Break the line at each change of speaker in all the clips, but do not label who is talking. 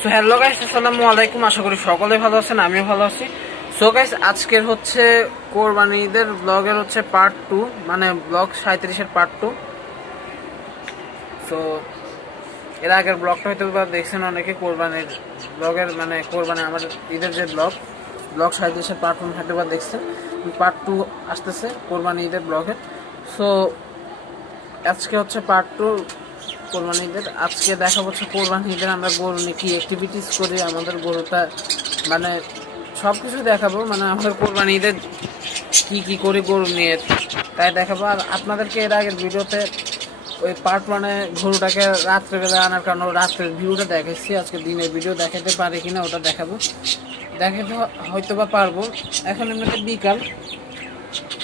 So hello guys আসসালামু আলাইকুম। আশা করি সকলে ভালো আছেন, আমিও ভালো আছি। সো গাইস আজকের হচ্ছে কোরবানি ঈদের ব্লগের হচ্ছে পার্ট টু মানে ব্লগ সাঁত্রিশের পার্ট টু সো এর আগের ব্লগটা হয়তো দেখছেন অনেকে, কোরবানির ব্লগের মানে কোরবানি আমার ঈদের যে ব্লগ ব্লগ সাঁত্রিশের পার্ট ওয়ান হয়তো বা দেখছেন। পার্ট টু আসতেছে কোরবানি ঈদের ব্লগের সো আজকে হচ্ছে পার্ট টু কোরবানি ঈদের আজকে দেখা হচ্ছে কোরবানি ঈদের আমরা গরু নিয়ে কী অ্যাক্টিভিটিস করি, আমাদের গরুটা মানে সব কিছু দেখাবো মানে আমাদের কোরবানি ঈদের কী কী করি গরু নিয়ে তাই দেখাবো। আর আপনাদেরকে এর আগের ভিডিওতে ওই পার্ট মানে গরুটাকে রাত্রেবেলা আনার কারণে রাত্রের ভিউটা দেখাচ্ছি, আজকে দিনের ভিডিও দেখাতে পারি কিনা ওটা দেখাবো। দেখাতে হয়তো বা পারব। এখন এমনিতে বিকাল।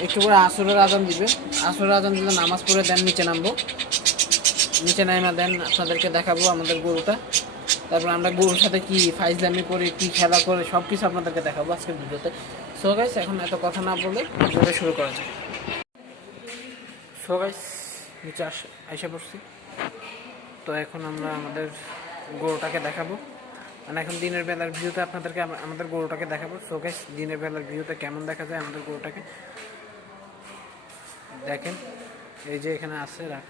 একটু করে আসরের আজান দিবে। আসরের আজান দিলে নামাজ পড়ে দেন, নিচে নামবো। নিচে নাইমা দেন আপনাদেরকে দেখাবো আমাদের গরুটা। তারপর আমরা গরুর সাথে কি ফাইজলামি করি, কি খেলা করে সব কিছু আপনাদেরকে দেখাবো আজকের ভিডিওতে। সো গাইস এখন এত কথা না বলে ভিডিওটা শুরু করা যায় সো গাইস নিচে আস আইসা পড়ছি। তো এখন আমরা আমাদের গরুটাকে দেখাবো। মানে এখন দিনের বেলার ভিউতে আপনাদেরকে আমাদের গরুটাকে দেখাবো। সো গাইস দিনের বেলার ভিউতে কেমন দেখা যায় আমাদের গরুটাকে? দেখেন, এই যে এখানে আছে রাখ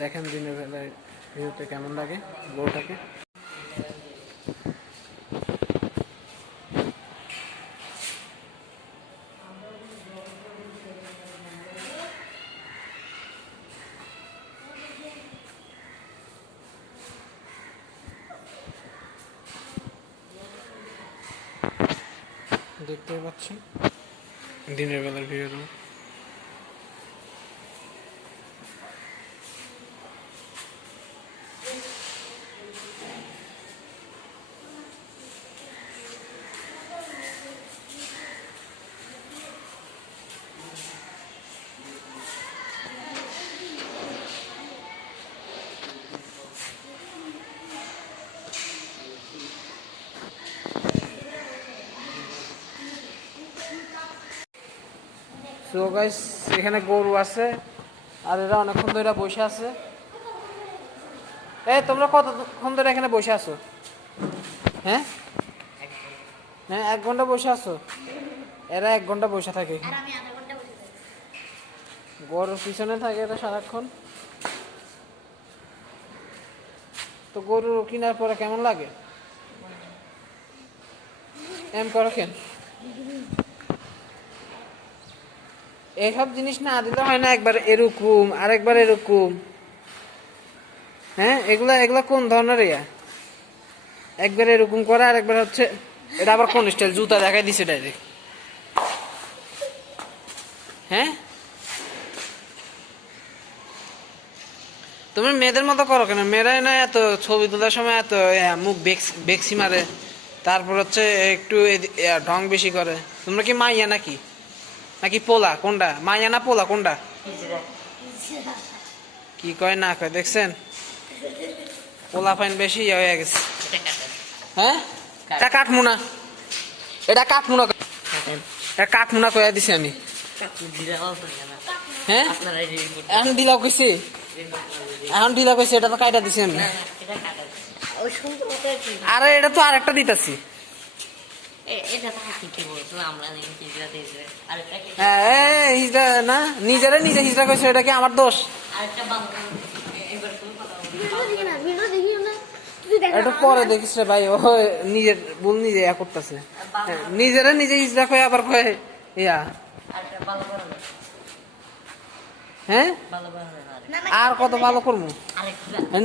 দেখেন দিনের বেলায় ভিউতে কেমন লাগে গরুটাকে দেখতে পাচ্ছেন দিনের বেলার ভিউ সো গাইস এখানে গরু আছে আর এরা অনেকক্ষণ ধরে বসে আছে। এই তোমরা কতক্ষণ ধরে এখানে বসে আছো? হ্যাঁ? হ্যাঁ এক ঘণ্টা বসে আছো? এরা এক ঘণ্টা বসে থাকে। গরুর পিছনে থাকে এরা সারাক্ষণ। তো গরু কেনার পরে কেমন লাগে? এম করো কেন এইসব জিনিস না দিলে হয় না একবার এরকম, আরেকবার এরকম। হ্যাঁ এগুলা এগুলা কোন ধরনের ইয়া একবার এরকম করে, আরেকবার হচ্ছে, এটা আবার কোন স্টাইল জুতা দেখাই দিছে ডাইরেক্ট হ্যাঁ? তুমি মেয়েদের মতো করো কেন? মেয়েরাই না এত ছবি তোলার সময় এত মুখ বেক্সি মারে, তারপর হচ্ছে একটু ঢং বেশি করে। তোমরা কি মাইয়া নাকি? নাকি পোলা? কোনটা? মায়া না পোলা? কোনটা? কি কয় না কয়? দেখছেন? পোলা ফাইন বেশি ইয়ে হয়ে গেছে। হ্যাঁ? এটা কাঠমুনা। এটা কাঠমুনা এটা কাঠমুনা কয়া দিছি আমি। হ্যাঁ? এখন দিলাও কইছি? এখন দিলা কইছি, এটা তো কাইটা দিছি আমি। আরে, এটা তো আরেকটা দিতাছি। না নিজেরা নিজে হিজড়া কইছে এটা কি আমার দোষ? একটু পরে দেখিস রে ভাই ও নিজের ভুল নিজে ইয়া করতেছে। নিজেরা নিজে হিজড়া কয়ে আবার কয়ে ইয়া। হ্যাঁ? আর কত ভালো করব?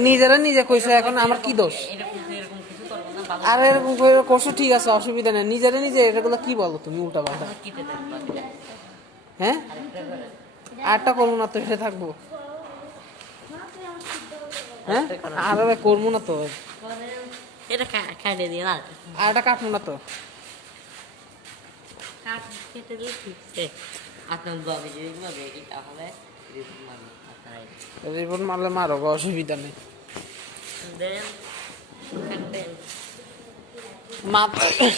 নিজেরা নিজে কইছে এখন আমার কি দোষ? আর এরকম করে করছ ঠিক আছে অসুবিধা নেই। নিজেরা নিজে এগুলো কি বলো তুমি উল্টা পাল্টা? হ্যাঁ? আরটা করব না তো এসে থাকব। হ্যাঁ? আর করব না তো।
এটা না।
আরটা কাটবো না তো।
কেটে দিয়ে ঠিক আছে। আপনার বাবু যদি ভাবে তাহলে রিপোর্ট মারবো আপনারা
রিপোর্ট মারলে মারো অসুবিধা নেই।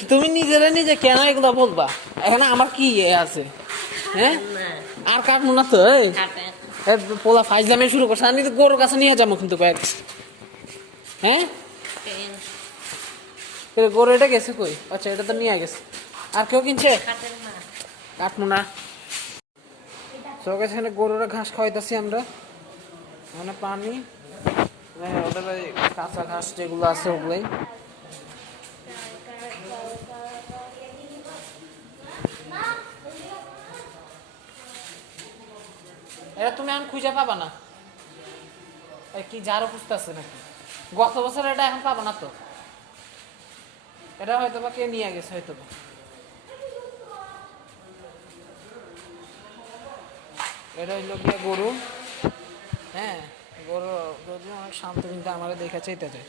তুমি নিজেরা নিজে কেন এগুলো বলবা? এখানে আমার কি ইয়ে আছে? হ্যাঁ? আর কাটবো না তো পোলা ফাইজলামে শুরু করছে, আমি তো গরুর কাছে নিয়ে যাব কিন্তু কয়েক হ্যাঁ? গরু এটা গেছে কই? আচ্ছা এটা তো নিয়ে গেছে। আর কেউ কিনছে? কাটবো না সব এখানে গরুরা ঘাস খাওয়াইতেছি আমরা। মানে পানি। মানে ওদের কাঁচা ঘাস যেগুলো আছে ওগুলোই। এটা তুমি এখন খুঁজে পাবা না। কি যারও খুঁজতেছে নাকি? গত বছর এটা এখন পাবো না তো। এটা হয়তো বা কে নিয়ে গেছে হয়তো বা এটা হইল গিয়ে গরু। হ্যাঁ গরু যদি অনেক শান্ত, কিন্তু আমার দেখা চাইতে যায়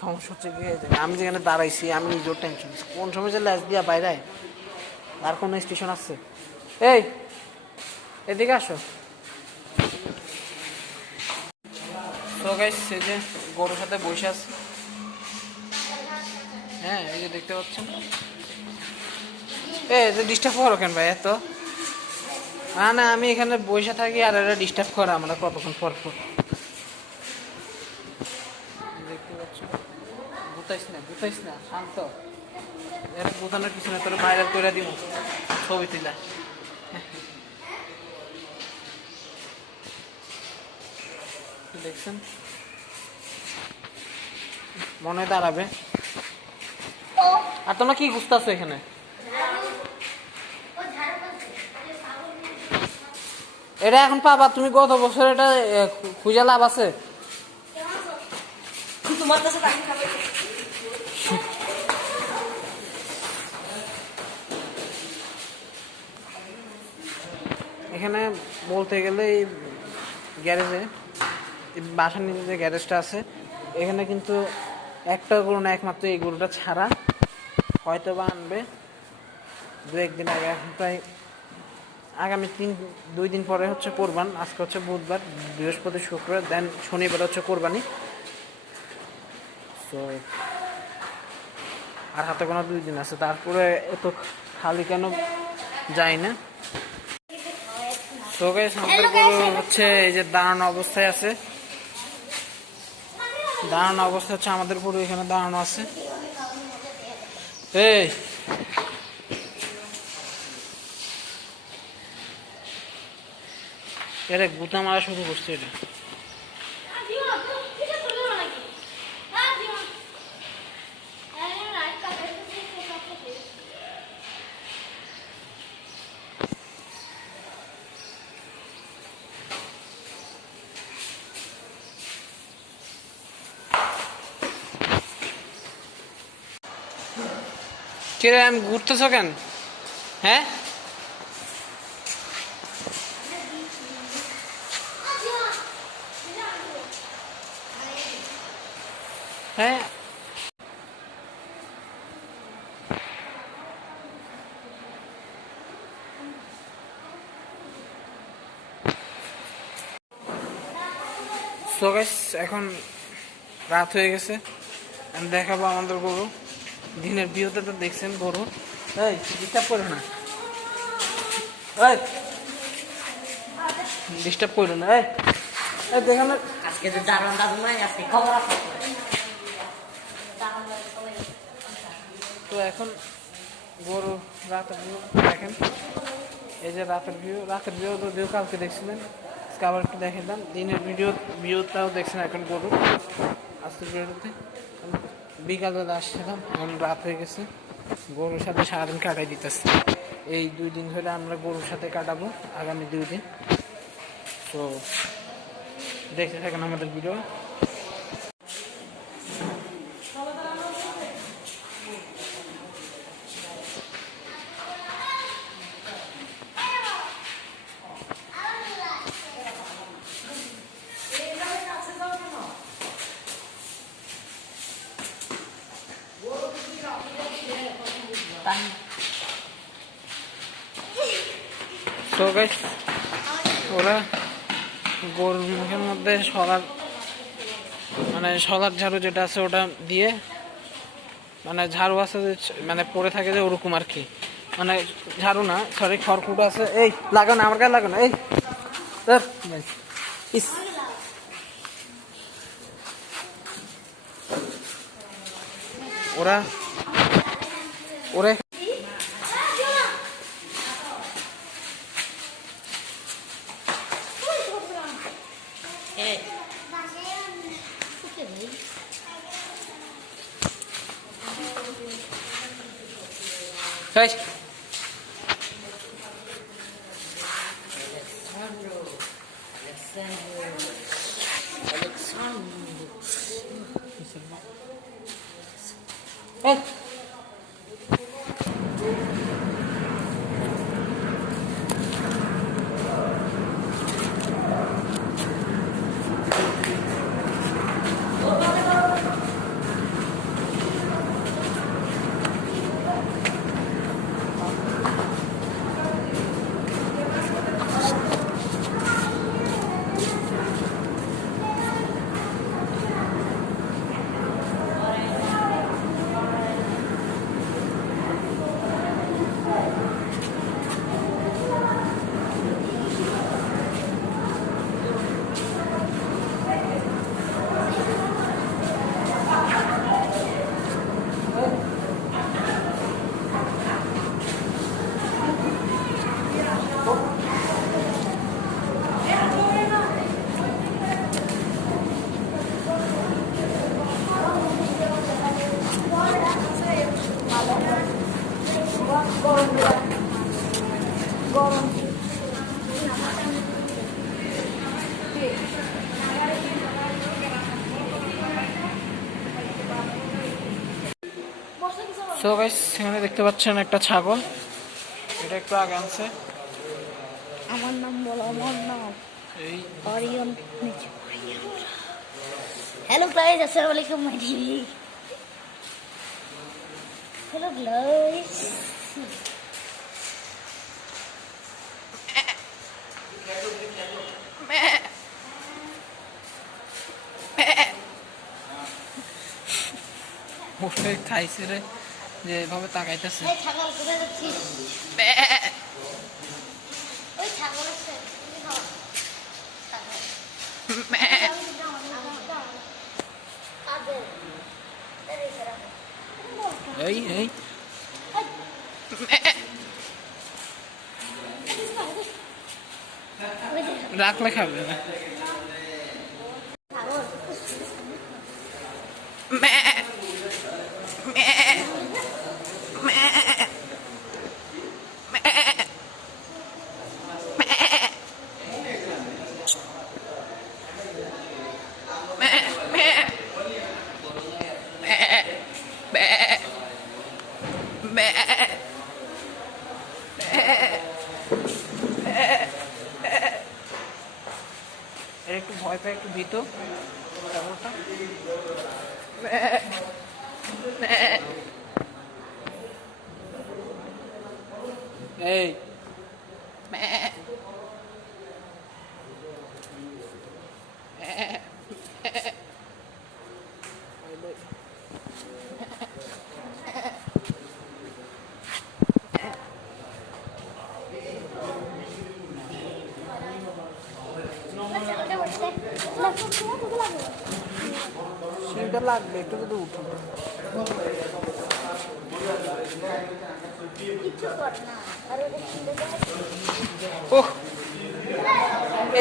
সমস্যা হচ্ছে গিয়ে আমি যেখানে দাঁড়াইছি, আমি নিজের টেনশন কোন সময় যে ল্যাস দিয়া বাইরে? আর কোনো স্টেশন আছে? এই, এদিকে আসো। তো গাইস এই যে গরুর সাথে বসে আছে। হ্যাঁ এই যে দেখতে পাচ্ছেন। এ যে ডিস্টার্ব করো কেন ভাই, এত? না না, আমি এখানে বসে থাকি আর এরা ডিস্টার্ব করে আমরা কতক্ষণ পর পর। দেখতে পাচ্ছ, গুতাইস না গুতাইস না, শান্ত। এর গুতানোর তোর ভাইরাল করে দিব, ছবি তুলা দেখছেন। মনে দাঁড়াবে। আর তোমরা কি খুঁজতেছো এখানে? এটা এখন পাবা তুমি গত বছর এটা খুঁজে লাভ আছে।
তোমার কাছে
এখানে বলতে গেলে এই গ্যারেজে বাসার নিচে যে গ্যারেজটা আছে এখানে কিন্তু একটা গরু না একমাত্র এই গরুটা ছাড়া হয়তো বা আনবে। দু একদিন আগে এখন প্রায় আগামী তিন দুই দিন পরে হচ্ছে কোরবান আজকে হচ্ছে বুধবার বৃহস্পতি শুক্রবার দেন শনিবার হচ্ছে কোরবানি। তো আর হাতে কোনো দুই দিন আছে তারপরে এত খালি কেন যায় না। তো গাইস আমাদের গরু হচ্ছে এই যে দাঁড়ানো অবস্থায় আছে। দাঁড়ানো অবস্থা হচ্ছে আমাদের পুরো এখানে দাঁড়ানো আছে। এই। এরে গুতা মারা শুরু করছে এটা। কিরে আমি ঘুরতেছ কেন? হ্যাঁ? হ্যাঁ? Guys, এখন রাত হয়ে গেছে। দেখাবো আমাদের গরু। দিনের বিয়েতে তো দেখছেন বড় এই ডিস্টার্ব করো না। এই। ডিস্টার্ব করো না। এই এই দেখানো
আজকে তো দারুণ দারুণ নাই আজকে খবর আছে।
তো এখন গরু রাতের ভিউ দেখেন। এই যে রাতের ভিউ রাতের ভিউ তো ভিউ কালকে দেখছিলেন। আজকে আবার একটু দেখালাম দিনের ভিডিও ভিউটাও দেখছেন এখন গরু আজকের ভিডিওতে। বিকালবেলা আসছিলাম এখন রাত হয়ে গেছে। গরুর সাথে সারাদিন কাটাই দিতেছি। এই দুই দিন ধরে আমরা গরুর সাথে কাটাবো, আগামী দুই দিন। তো দেখতে থাকেন আমাদের ভিডিও তো গাইস ওরা গরুর মুখের মধ্যে সলার মানে সলার ঝাড়ু যেটা আছে ওটা দিয়ে মানে ঝাড়ু আছে যে মানে পড়ে থাকে যে ওরকম আর কি। মানে ঝাড়ু না সরি খড়কুটো আছে। এই, লাগো না, আমার কাছে লাগো না, এই। ওরা, ওরে।
এই Alessandro Alessandro Alessandro
এই সো গাইস এখানে দেখতে পাচ্ছেন একটা ছাগল। এটা একটু আগে আনছে।
আমার নাম বলো আমার নাম
এই।
অরিয়ন। হ্যালো গাইস আসসালামু আলাইকুম মাই টিভি হ্যালো গাইস
ওটাই খাইছে রে যে এভাবে তাকাইতেছে।
এই ছাগল
রাখলে খাবে না
লাগবে
একটু যদি উঠো। ওহ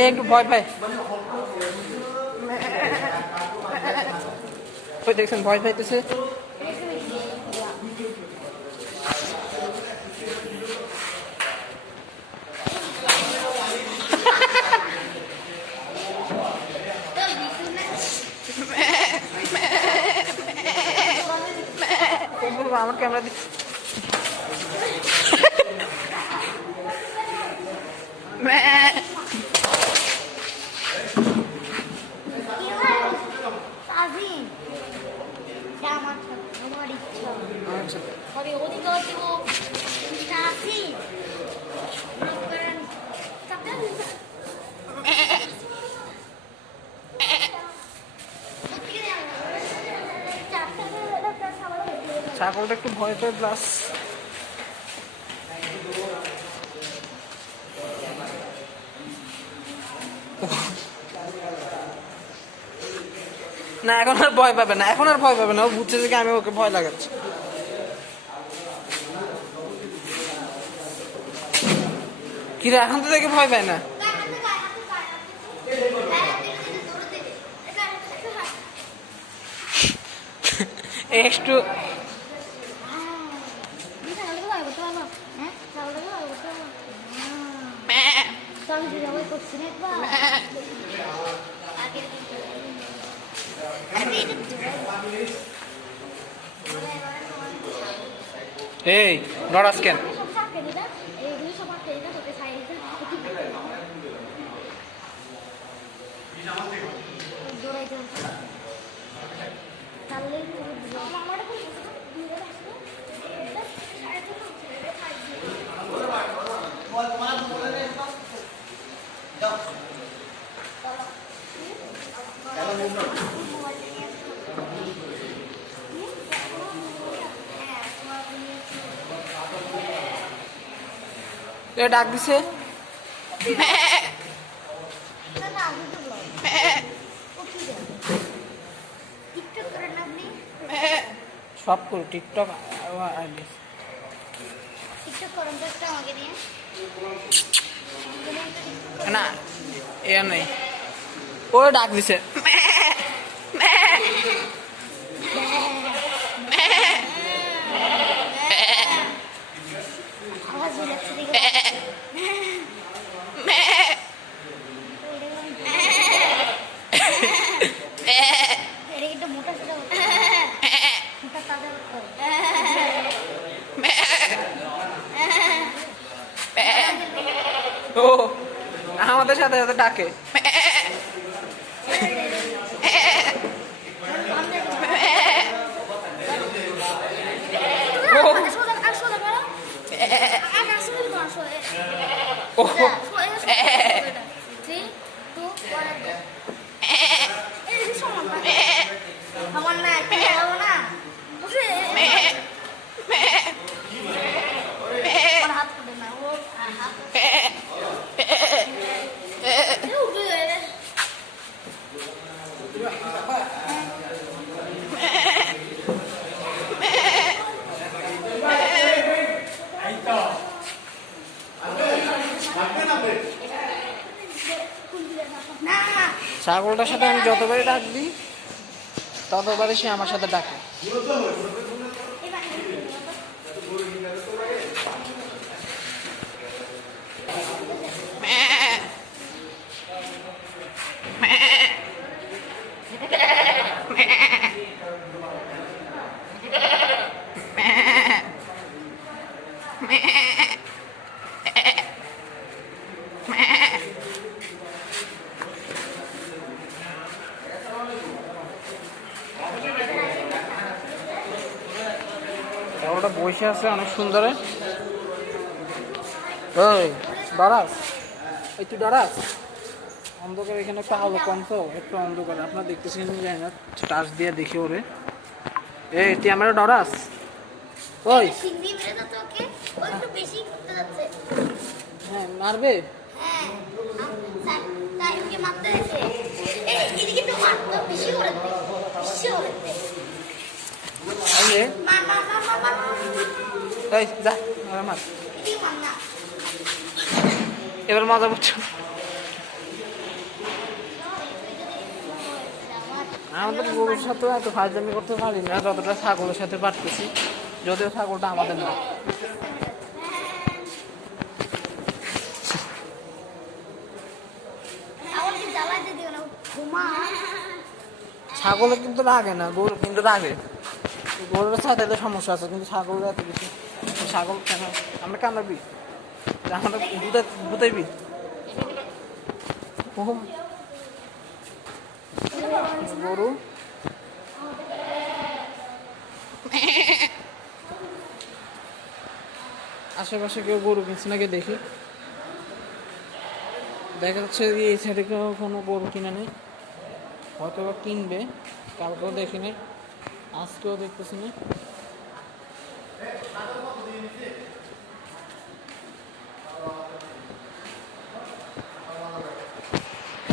একটু ভয় পায়। দেখছেন ভয় পাইতেছে। আমার ক্যামেরা দিচ্ছে ওটা একটু ভয় পায় প্লাস না এখন আর ভয় পাবে না এখন আর ভয় পাবে না ও বুঝছে যে আমি ওকে ভয় লাগাচ্ছি। কিরে এখন তো দেখে ভয় পায় না? একটু এই নড়াস কেন এ ডাক দিছে। সব করো টিকটক। না এ নেই। ও ডাক দিছে
আওয়াজ হয়ে যাচ্ছে দেখে এটা কিন্তু মোটা সোটা হচ্ছে মোটা তাজা হচ্ছে
আমাদের সাথে সাথে ডাকে ও ও
আমার না একটু ভালো না বুঝলে আমার হাত পড়ে না ও হাত না
ছাগলটার সাথে আমি যতবারই ডাক দিই ততবারই সে আমার সাথে ডাকে ছাগলটা বসে আছে অনেক সুন্দরে। ওই ডরাস এই তুই ডরাস অন্ধকার এখানে একটা আলো কম তো, একটু অন্ধকার। আপনার দেখতেছেন জানি না, টাচ দিয়ে দেখি ওরে। এই, তুই আমার ডরাস ওই। হ্যাঁ মারবে?
হ্যাঁ স্যার তাই ওকে মারতে হয়েছে এই এদিকে তো মারতে বেশি করে দে বেশি করে দে
আইলে
মার মার মার মার মার
এই যা মার এবার মজা করছ আমাদের গরুর সাথে এত ফাজলামি করতে পারি না যতটা ছাগলের সাথে পারতেছি যদিও ছাগলটা আমাদের না। ছাগলে কিন্তু লাগে না গরু কিন্তু লাগে গরুর সাথে তো সমস্যা আছে, কিন্তু ছাগলের এত কিছু ছাগল কেন? আমরা কামড়াবি আমরা দুধে গরু আশেপাশে কেউ গরু কিনছে নাকি দেখি? দেখা যাচ্ছে এই সাইডে কেউ কোনো গরু কিনে নেই। হয়তো বা কিনবে, কালকেও দেখিনি। আজকেও দেখতেছি না।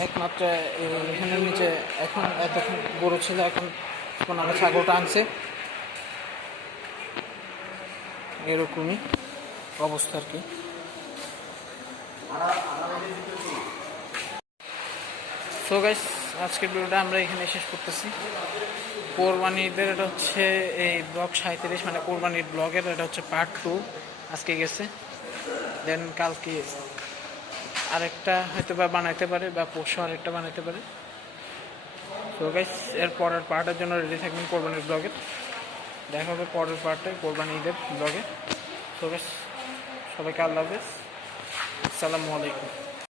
একমাত্র এখানের নিচে এখন এতক্ষণ গরু ছিল, এখন আমার ছাগলটা আনছে। এরকমই অবস্থা আর কি। সো গাইস আজকের ভিডিওটা আমরা এখানে শেষ করতেছি। কোরবানি ঈদের এটা হচ্ছে এই ব্লগ সাঁত্রিশ মানে কোরবানির ব্লগের এটা হচ্ছে পার্ট টু আজকে গেছে। দেন কালকে আরেকটা হয়তো বা বানাইতে পারে বা পরশু আরেকটা বানাইতে পারে। তো গাইস এর পরের পার্টের জন্য রেডি থাকবেন কোরবানির ব্লগের দেখা হবে পরের পার্টে কোরবানি ঈদের ব্লগে। তো গাইস সবাইকে আল্লাহ হাফেজ। আসসালামু আলাইকুম।